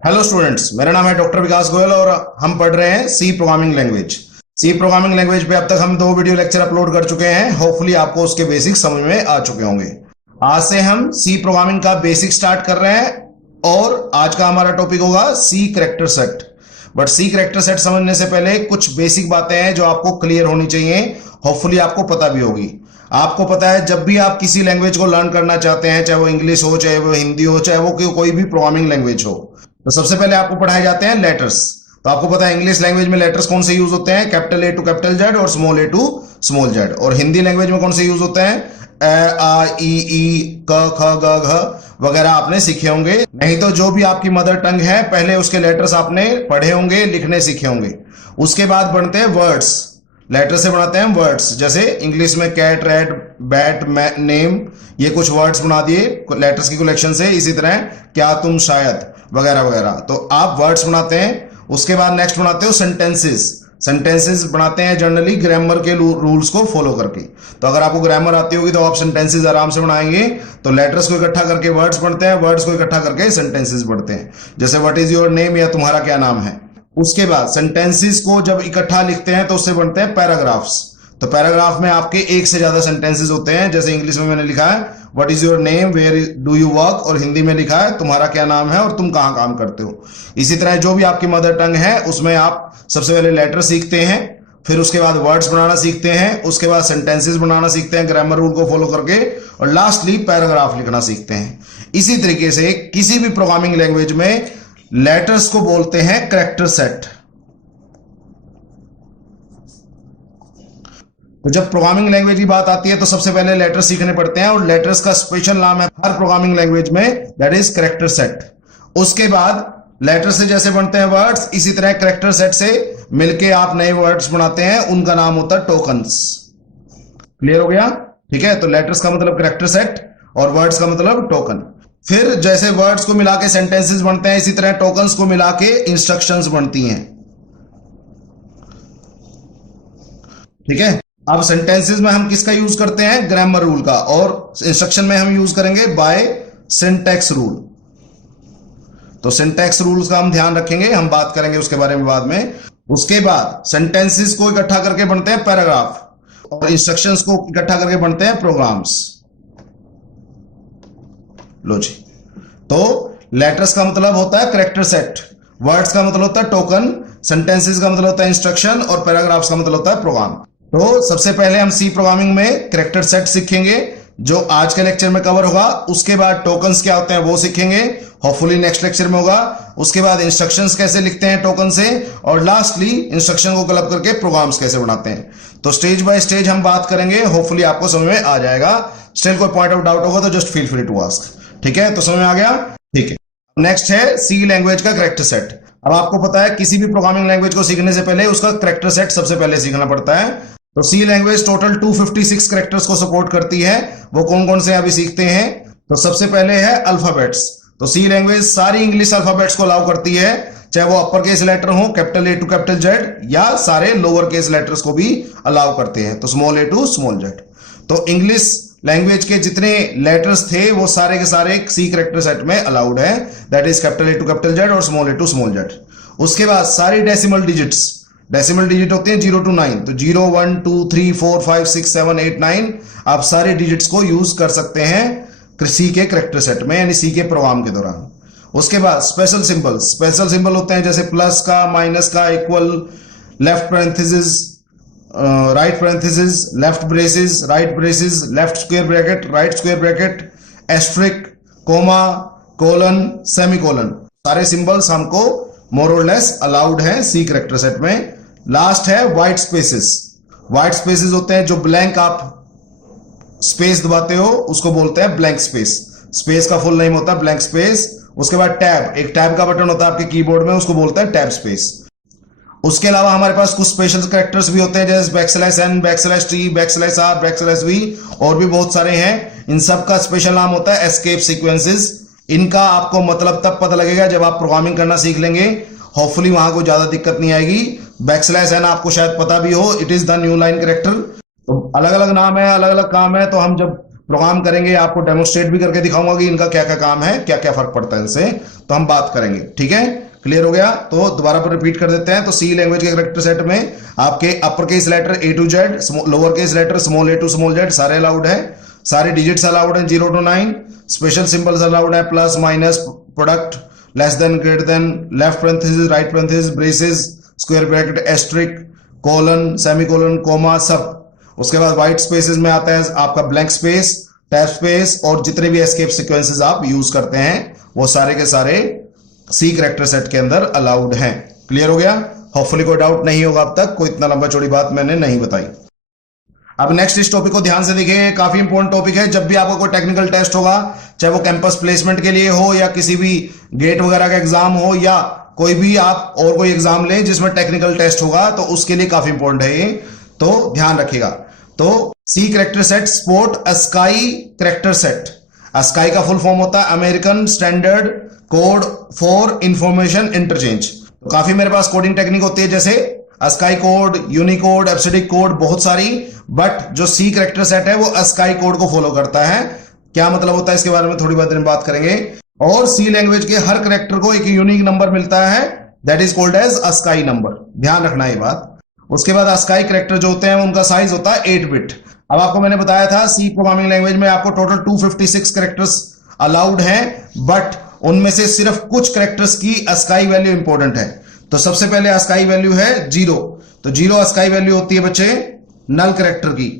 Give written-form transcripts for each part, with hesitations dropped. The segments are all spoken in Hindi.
हेलो स्टूडेंट्स, मेरा नाम है डॉक्टर विकास गोयल और हम पढ़ रहे हैं C programming language. C programming language पे अब तक हम 2 वीडियो लेक्चर अपलोड कर चुके हैं। होपफुली आपको उसके बेसिक समझ में आ चुके होंगे। आज से हम सी प्रोग्रामिंग का बेसिक स्टार्ट कर रहे हैं और आज का हमारा टॉपिक होगा C character set. But C character set समझने से पहले कुछ बेसिक बातें हैं जो आपको क्लियर होनी चाहिए। होपफुली आपको पता भी होगी। आपको पता है, जब भी आप किसी लैंग्वेज को लर्न करना चाहते हैं, चाहे वो इंग्लिश हो, चाहे वो हिंदी हो, चाहे वो कोई भी प्रोग्रामिंग लैंग्वेज हो, तो सबसे पहले आपको पढ़ाए जाते हैं लेटर्स। तो आपको पता है इंग्लिश लैंग्वेज में लेटर्स कौन से यूज होते हैं, capital A to capital Z और small A to small z. और हिंदी लैंग्वेज में कौन से यूज होते हैं, ए आ ई क ख ग घ वगैरह आपने सीखे होंगे। नहीं तो जो भी आपकी मदर टंग है, पहले उसके लेटर्स आपने पढ़े होंगे, लिखने सीखे होंगे। उसके बाद बनते हैं वर्ड्स। लेटर से बनाते हैं वर्ड्स, जैसे इंग्लिश में कैट, रैट, बैट, नेम, ये कुछ वर्ड्स बना दिए लेटर्स की कलेक्शन से। इसी तरह क्या, तुम, शायद वगैरह वगैरह। तो आप वर्ड्स बनाते हैं। उसके बाद नेक्स्ट बनाते हो सेंटेंसेस। सेंटेंसेस बनाते हैं जनरली ग्रामर के रूल्स को फॉलो करके। तो अगर आपको ग्रामर आती होगी तो आप सेंटेंसेस आराम से बनाएंगे। तो लेटर्स को इकट्ठा करके वर्ड्स बनते हैं, वर्ड्स को इकट्ठा करके सेंटेंसेस बनते हैं। जैसे व्हाट इज योर नेम या तुम्हारा क्या नाम है। उसके बाद सेंटेंसेस को जब इकट्ठा लिखते हैं तो उससे बनते हैं पैराग्राफ्स। तो पैराग्राफ में आपके एक से ज्यादा सेंटेंसेस होते हैं। जैसे इंग्लिश में मैंने लिखा है what is your name, where do you work, और हिंदी में लिखा है तुम्हारा क्या नाम है और तुम कहां काम करते हो। इसी तरह जो भी आपकी मदर टंग है उसमें आप सबसे पहले लेटर सीखते हैं, फिर उसके बाद वर्ड्स बनाना सीखते हैं, उसके बाद सेंटेंसेस बनाना सीखते हैं ग्रामर रूल को फॉलो करके, और लास्टली पैराग्राफ लिखना सीखते हैं। इसी तरीके से किसी भी प्रोग्रामिंग लैंग्वेज में लेटर्स को बोलते हैं कैरेक्टर सेट। तो जब प्रोग्रामिंग लैंग्वेज की बात आती है तो सबसे पहले लेटर्स सीखने पड़ते हैं, और लेटर्स का स्पेशल नाम है हर प्रोग्रामिंग लैंग्वेज में, दैट इज कैरेक्टर सेट। उसके बाद लेटर से जैसे बनते हैं वर्ड्स, इसी तरह कैरेक्टर सेट से मिलके आप नए वर्ड्स बनाते हैं, उनका नाम होता है टोकन्स। क्लियर हो गया? ठीक है। तो लेटर्स का मतलब कैरेक्टर सेट और वर्ड्स का मतलब टोकन। फिर जैसे वर्ड्स को मिला के सेंटेंसेस बनते हैं, इसी तरह टोकन्स को मिला के इंस्ट्रक्शंस बनती हैं। ठीक है। अब सेंटेंसेस में हम किसका यूज करते हैं, ग्रामर रूल का, और इंस्ट्रक्शन में हम यूज करेंगे बाय सिंटैक्स रूल। तो सिंटैक्स रूल्स का हम ध्यान रखेंगे, हम बात करेंगे उसके बारे में बाद में। उसके बाद सेंटेंसेस को इकट्ठा करके बनते हैं पैराग्राफ, और इंस्ट्रक्शंस को इकट्ठा करके बनते हैं प्रोग्राम्स। लो जी। तो लेटर्स का मतलब होता है कैरेक्टर सेट, वर्ड्स का मतलब होता है टोकन, सेंटेंसेस का मतलब होता है इंस्ट्रक्शन, और पैराग्राफ्स का मतलब होता है प्रोग्राम। तो सबसे पहले हम सी प्रोग्रामिंग में कैरेक्टर सेट सीखेंगे, जो आज के लेक्चर में कवर होगा। उसके बाद टोकन्स क्या होते हैं वो सीखेंगे, होपफुली नेक्स्ट लेक्चर में होगा। उसके बाद इंस्ट्रक्शंस कैसे लिखते हैं टोकन से, और लास्टली इंस्ट्रक्शन को क्लब करके प्रोग्राम्स कैसे बनाते हैं। तो स्टेज बाय स्टेज हम बात करेंगे, होपफुली आपको समझ में आ जाएगा। स्टिल कोई पॉइंट ऑफ डाउट होगा तो just feel free to ask. ठीक है, तो समझ में आ गया? ठीक है। नेक्स्ट है सी लैंग्वेज का कैरेक्टर सेट। अब आपको पता है किसी भी प्रोग्रामिंग लैंग्वेज को सीखने से पहले उसका कैरेक्टर सेट सबसे पहले सीखना पड़ता है। तो सी लैंग्वेज टोटल 256 कैरेक्टर्स को सपोर्ट करती है। वो कौन कौन से अभी सीखते हैं। तो सबसे पहले है अल्फाबेट्स। तो सी लैंग्वेज सारी इंग्लिश अल्फाबेट्स को अलाउ करती है, चाहे वो अपर केस लेटर हो, capital A to capital Z, या सारे लोअर केस लेटर्स को भी अलाउ करते हैं, तो small A to small z. तो इंग्लिश लैंग्वेज के जितने लेटर्स थे वो सारे के सारे सी कैरेक्टर सेट में अलाउड है, that is capital A to capital Z और small A to small z. उसके बाद सारी डेसिमल डिजिट्स, डेसिमल डिजिट होते हैं 0 to 9, तो 0 1 2 3 4 5 6 7 8 9 आप सारे डिजिट्स को यूज कर सकते हैं सी के कैरेक्टर सेट में, यानी सी के प्रोग्राम के दौरान। उसके बाद स्पेशल सिंबल्स, स्पेशल सिंबल होते हैं जैसे प्लस का, माइनस का, equal, left parenthesis, right parenthesis, left braces, right braces, left square bracket, right square bracket, asterisk, comma, colon, semicolon, सारे सिंबल्स हमको मोर और लेस अलाउड है सी कैरेक्टर सेट में। लास्ट है व्हाइट स्पेसेस। व्हाइट स्पेसेस होते हैं जो ब्लैंक आप स्पेस दबाते हो उसको बोलते हैं ब्लैंक स्पेस। स्पेस का फुल नेम होता है ब्लैंक स्पेस। उसके बाद टैब, एक टैब का बटन होता है आपके कीबोर्ड में, उसको बोलते हैं टैब स्पेस। उसके अलावा हमारे पास कुछ स्पेशल कैरेक्टर्स भी होते हैं, जैसे backslash N, backslash T, backslash R, backslash V, और भी बहुत सारे हैं। इन सब का स्पेशल नाम होता है एस्केप सीक्वेंसेस। इनका आपको मतलब तब पता लगेगा जब आप प्रोग्रामिंग करना सीख लेंगे, होपफुली वहां कोई ज्यादा दिक्कत नहीं आएगी। बैकस्लैश एन आपको शायद पता भी हो, it is the new line character. तो अलग अलग नाम है, अलग अलग काम है, तो हम जब प्रोग्राम करेंगे, आपको डेमोस्ट्रेट भी करके दिखाऊंगा कि इनका क्या क्या काम है, क्या क्या फर्क पड़ता है इनसे, तो हम बात करेंगे। ठीक है, क्लियर हो गया? तो दोबारा पर रिपीट कर देते हैं। तो सी लैंग्वेज के कैरेक्टर सेट में आपके upper case letter A to Z, lower case letter small A to small Z सारे अलाउड है, सारे डिजिट्स अलाउड है 0 to 9, स्पेशल सिंबल्स अलाउड है, plus minus, product, less than, greater than, left parenthesis, right parenthesis, braces, square bracket, asterisk, colon, semicolon, comma, सब। उसके बाद व्हाइट स्पेसेस में आता है आपका ब्लैंक स्पेस, टैब स्पेस, और जितने भी एस्केप सीक्वेंसेस आप यूज करते हैं वो सारे के सारे सी कैरेक्टर सेट के अंदर अलाउड हैं। क्लियर हो गया? होपफुली कोई डाउट नहीं होगा अब तक, कोई इतना लंबा चौड़ी बात मैंने नहीं बताई। अब नेक्स्ट इस टॉपिक को ध्यान से देखिए, काफी इंपॉर्टेंट टॉपिक है। जब भी आपको कोई टेक्निकल टेस्ट होगा, चाहे वो कैंपस प्लेसमेंट के लिए हो या किसी भी गेट वगैरह का एग्जाम हो, या कोई भी आप और कोई एग्जाम लें जिसमें टेक्निकल टेस्ट होगा, तो उसके लिए काफी इंपॉर्टेंट है ये, तो ध्यान रखिएगा। तो सी character set support ASCII character set. ASCII का फुल फॉर्म होता है American standard code for information interchange. तो काफी मेरे पास कोडिंग टेक्निक होती है, जैसे अस्काई कोड, यूनिकोड, एब्सिडिक कोड, बहुत सारी, बट जो सी कैरेक्टर सेट है वो अस्काई कोड को फॉलो करता है। क्या मतलब होता है इसके बारे में थोड़ी बहुत देर में बात करेंगे। और सी लैंग्वेज के हर कैरेक्टर को एक यूनिक नंबर मिलता है, that is called as ASCII number. ध्यान रखना ये बात। उसके बाद अस्काई कैरेक्टर जो होते हैं उनका साइज होता है 8 बिट। अब आपको मैंने बताया था सी प्रोग्रामिंग लैंग्वेज में आपको टोटल 256 कैरेक्टर्स अलाउड हैं, बट उनमें से सिर्फ कुछ कैरेक्टर्स की अस्काई वैल्यू इंपॉर्टेंट है। तो सबसे पहले अस्काई वैल्यू है 0। तो 0 अस्काई वैल्यू होती है बच्चे नल कैरेक्टर की,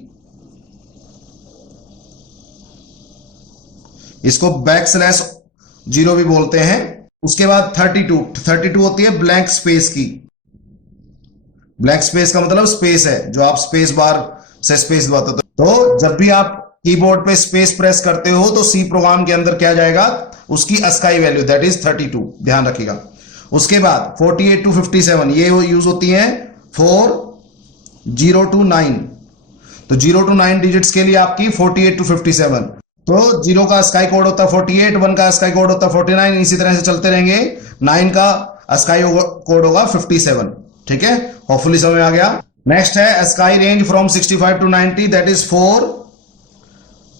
इसको बैकस्लैश 0 भी बोलते हैं। उसके बाद 32 होती है ब्लैंक स्पेस की। ब्लैंक स्पेस का मतलब स्पेस है, जो आप स्पेस बार से स्पेस दबाते हो। तो जब भी आप कीबोर्ड पे स्पेस प्रेस करते हो तो सी प्रोग्राम के अंदर क्या जाएगा, उसकी अस्काई वैल्यू दैट इज 32। ध्यान रखिएगा। उसके बाद 48 to 57 ये यूज होती है फॉर 0 to 9। तो 0 to 9 डिजिट्स के लिए आपकी 48 to 57। तो 0 का स्काई कोड होता है 48, 1 का स्काई कोड होता है 49, इसी तरह से चलते रहेंगे। 9 का स्काई कोड होगा 57। ठीक है, होपफुली समझ में आ गया। नेक्स्ट है ASCII range from 65 to 90, that is for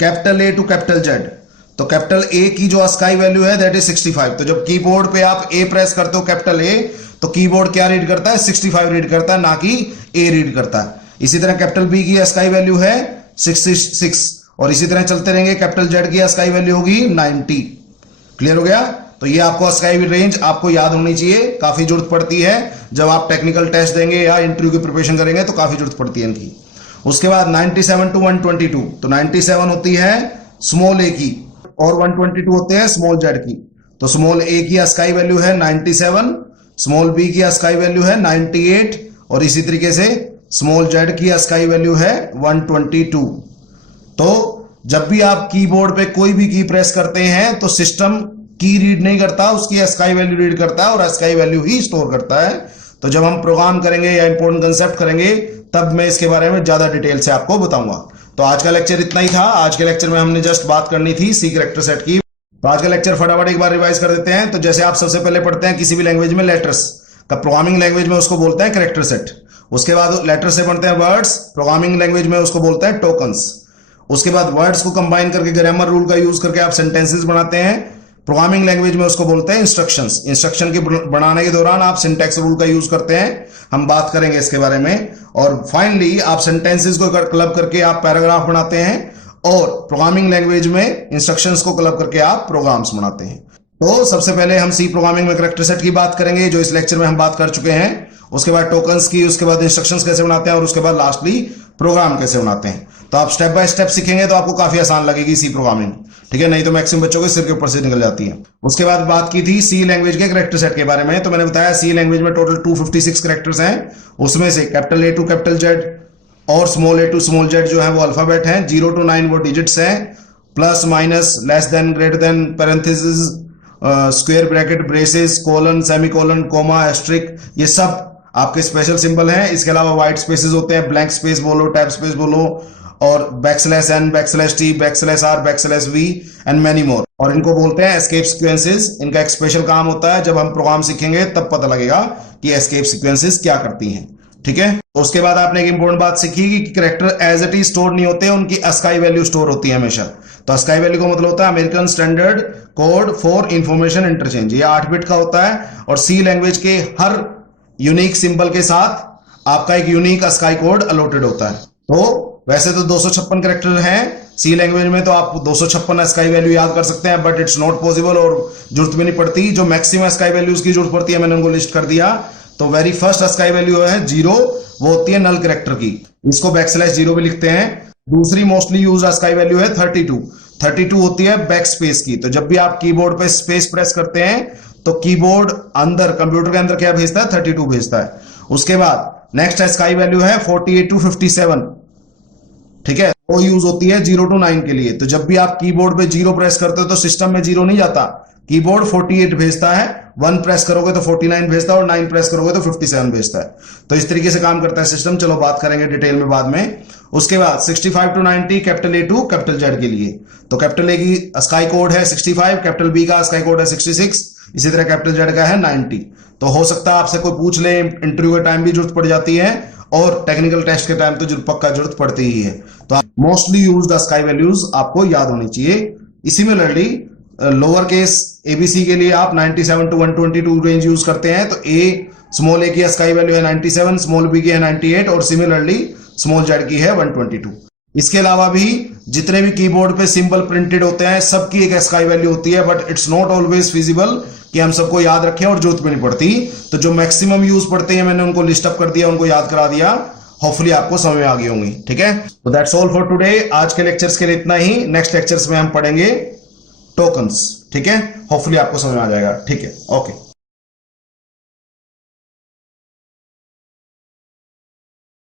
capital A to capital Z. तो कैपिटल ए की जो स्काई वैल्यू है दैट इज 65। तो जब कीबोर्ड पे आप ए प्रेस करते हो कैपिटल ए, तो कीबोर्ड क्या रीड करता है, 65 रीड करता है, ना कि ए रीड करता है। इसी तरह कैपिटल बी की स्काई वैल्यू है 66, और इसी तरह चलते रहेंगे। कैपिटल जेड की स्काई वैल्यू होगी 90। क्लियर हो गया? तो ये आपको स्काई रेंज आपको याद होनी चाहिए, काफी जरूरत पड़ती है जब आप टेक्निकल टेस्ट देंगे या इंटरव्यू की प्रिपरेशन करेंगे, तो काफी जरूरत पड़ती है इनकी। उसके बाद 97 to 122, तो 97 होती है स्मॉल ए की, और 122 होते हैं स्मॉल जेड की। तो स्मॉल ए की स्काई वैल्यू है 97, स्मॉल बी की स्काई वैल्यू है 98, और इसी तरीके से स्मॉल जेड की स्काई वैल्यू है 122। तो जब भी आप कीबोर्ड पे कोई भी की प्रेस करते हैं तो सिस्टम की रीड नहीं करता, उसकी स्काई वैल्यू रीड करता है और स्काई वैल्यू ही स्टोर करता है। तो जब हम प्रोग्राम करेंगे या इंपॉर्टेंट कंसेप्ट करेंगे तब मैं इसके बारे में ज्यादा डिटेल से आपको बताऊंगा। तो आज का लेक्चर इतना ही था। आज के लेक्चर में हमने जस्ट बात करनी थी सी कैरेक्टर सेट की। तो आज का लेक्चर फटाफट एक बार रिवाइज कर देते हैं। तो जैसे आप सबसे पहले पढ़ते हैं किसी भी लैंग्वेज में लेटर्स का, प्रोग्रामिंग लैंग्वेज में उसको बोलते हैं कैरेक्टर सेट। उसके बाद लेटर से बनते हैं वर्ड्स, प्रोग्रामिंग लैंग्वेज में उसको बोलते हैं टोकन्स। उसके बाद वर्ड्स को कंबाइन करके ग्रामर रूल का यूज करके आप सेंटेंसेस बनाते हैं, प्रोग्रामिंग लैंग्वेज में उसको बोलते हैं इंस्ट्रक्शंस। इंस्ट्रक्शन के बनाने के दौरान आप सिंटैक्स रूल का यूज करते हैं, हम बात करेंगे इसके बारे में। और फाइनली आप सेंटेंसेस को क्लब करके आप पैराग्राफ बनाते हैं, और प्रोग्रामिंग लैंग्वेज में इंस्ट्रक्शंस को क्लब करके आप प्रोग्राम्स बनाते हैं। तो सबसे पहले हम सी प्रोग्रामिंग में कैरेक्टर सेट की बात करेंगे, जो इस लेक्चर में हम बात कर चुके हैं। उसके बाद टोकन्स की, उसके बाद इंस्ट्रक्शंस कैसे बनाते हैं, और उसके बाद लास्टली प्रोग्राम कैसे बनाते हैं। तो आप स्टेप बाय स्टेप सीखेंगे तो आपको काफी आसान लगेगी सी प्रोग्रामिंग। ठीक है, नहीं तो मैक्सिमम बच्चों के सिर के ऊपर से निकल जाती है। उसके बाद बात की थी सी लैंग्वेज के कैरेक्टर सेट के बारे में। तो मैंने बताया सी लैंग्वेज में टोटल 256 कैरेक्टर्स हैं, उसमें से capital A to capital Z और small A to small z जो है वो अल्फाबेट हैं, 0 to 9 वो डिजिट्स हैं, plus minus, less than, greater than, parenthesis, square bracket, braces, colon, semicolon, comma, asterisk, ये सब आपके स्पेशल सिंबल हैं। इसके अलावा व्हाइट स्पेसेस होते हैं, ब्लैंक स्पेस बोलो, टैब स्पेस बोलो, और backslash N, backslash T, backslash R, backslash V and many more. और इनको बोलते हैं एस्केप सीक्वेंसेस। इनका एक स्पेशल काम होता है, जब हम प्रोग्राम सीखेंगे तब पता लगेगा कि एस्केप सीक्वेंसेस क्या करती हैं। ठीक है। उसके बाद आपने एक इंपॉर्टेंट बात सीखी कि character as it is store नहीं होते, उनकी अस्काई वैल्यू स्टोर होती है हमेशा। तो अस्काई वैल्यू का मतलब होता है American standard code for information interchange. ये 8 बिट का होता है और सी लैंग्वेज के हर यूनिक सिंबल के साथ आपका एक यूनिक अस्काई कोड अलॉटेड होता है। तो वैसे तो 256 कैरेक्टर हैं सी लैंग्वेज में, तो आप 256 अस्काई वैल्यू याद कर सकते हैं, बट इट्स नॉट पॉसिबल और जरूरत भी नहीं पड़ती। जो मैक्सिमम अस्काई वैल्यूज की जरूरत पड़ती है मैंने उनको लिस्ट कर दिया। तो वेरी फर्स्ट अस्काई वैल्यू है 0, वो होती है नल कैरेक्टर की, इसको \0 भी लिखते हैं। दूसरी मोस्टली यूज अस्काई वैल्यू है 32 होती है बैक स्पेस की। तो जब भी आप कीबोर्ड पे स्पेस प्रेस करते हैं तो कीबोर्ड अंदर कंप्यूटर के अंदर क्या भेजता है, 32 भेजता है। उसके बाद नेक्स्ट अस्काई वैल्यू है 48 to 57, ठीक है, वो यूज होती है 0 to 9 के लिए। तो जब भी आप कीबोर्ड पे 0 प्रेस करते हो तो सिस्टम में 0 नहीं जाता, कीबोर्ड 48 भेजता है, 1 प्रेस करोगे तो 49 भेजता है और 9 प्रेस करोगे तो 57 भेजता है। तो इस तरीके से काम करता है सिस्टम। चलो बात करेंगे डिटेल में बाद में। उसके बाद 65 to 90 capital A to capital Z के लिए। तो कैपिटल ए की अस्काई कोड है 65, कैपिटल बी का अस्काई कोड है 66, इसी तरह कैपिटल जेड का है 90। तो हो सकता है आपसे कोई पूछ ले, इंटरव्यू के टाइम भी जरूरत पड़ जाती है और टेक्निकल टेस्ट के टाइम तो पक्का जरूरत पड़ती ही है। तो मोस्टली यूज्ड अस्काई वैल्यूज आपको याद होनी चाहिए। सिमिलरली लोअर केस एबीसी के लिए आप 97 to 122 रेंज यूज करते हैं। तो स्मॉल ए की अस्काई वैल्यू है 97, स्मॉल बी की है 98 और सिमिलरली स्मॉल जेड की है 122। इसके अलावा भी जितने भी कीबोर्ड पे सिंबल प्रिंटेड होते हैं सबकी एक अस्काई वैल्यू होती है, but it's not always feasible कि हम सबको याद रखें और जरूरत भी नहीं पड़ती। तो जो मैक्सिमम यूज पड़ते हैं मैंने उनको लिस्ट अप कर दिया, उनको याद करा दिया, होपफुली आपको समझ में आ गई होंगी। ठीक है, तो दैट्स ऑल फॉर टुडे। आज के लेक्चर्स के लिए इतना ही। नेक्स्ट लेक्चर्स में हम पढ़ेंगे टोकन्स। ठीक है, होपफुली आपको समझ में आ जाएगा। ठीक है, ओके।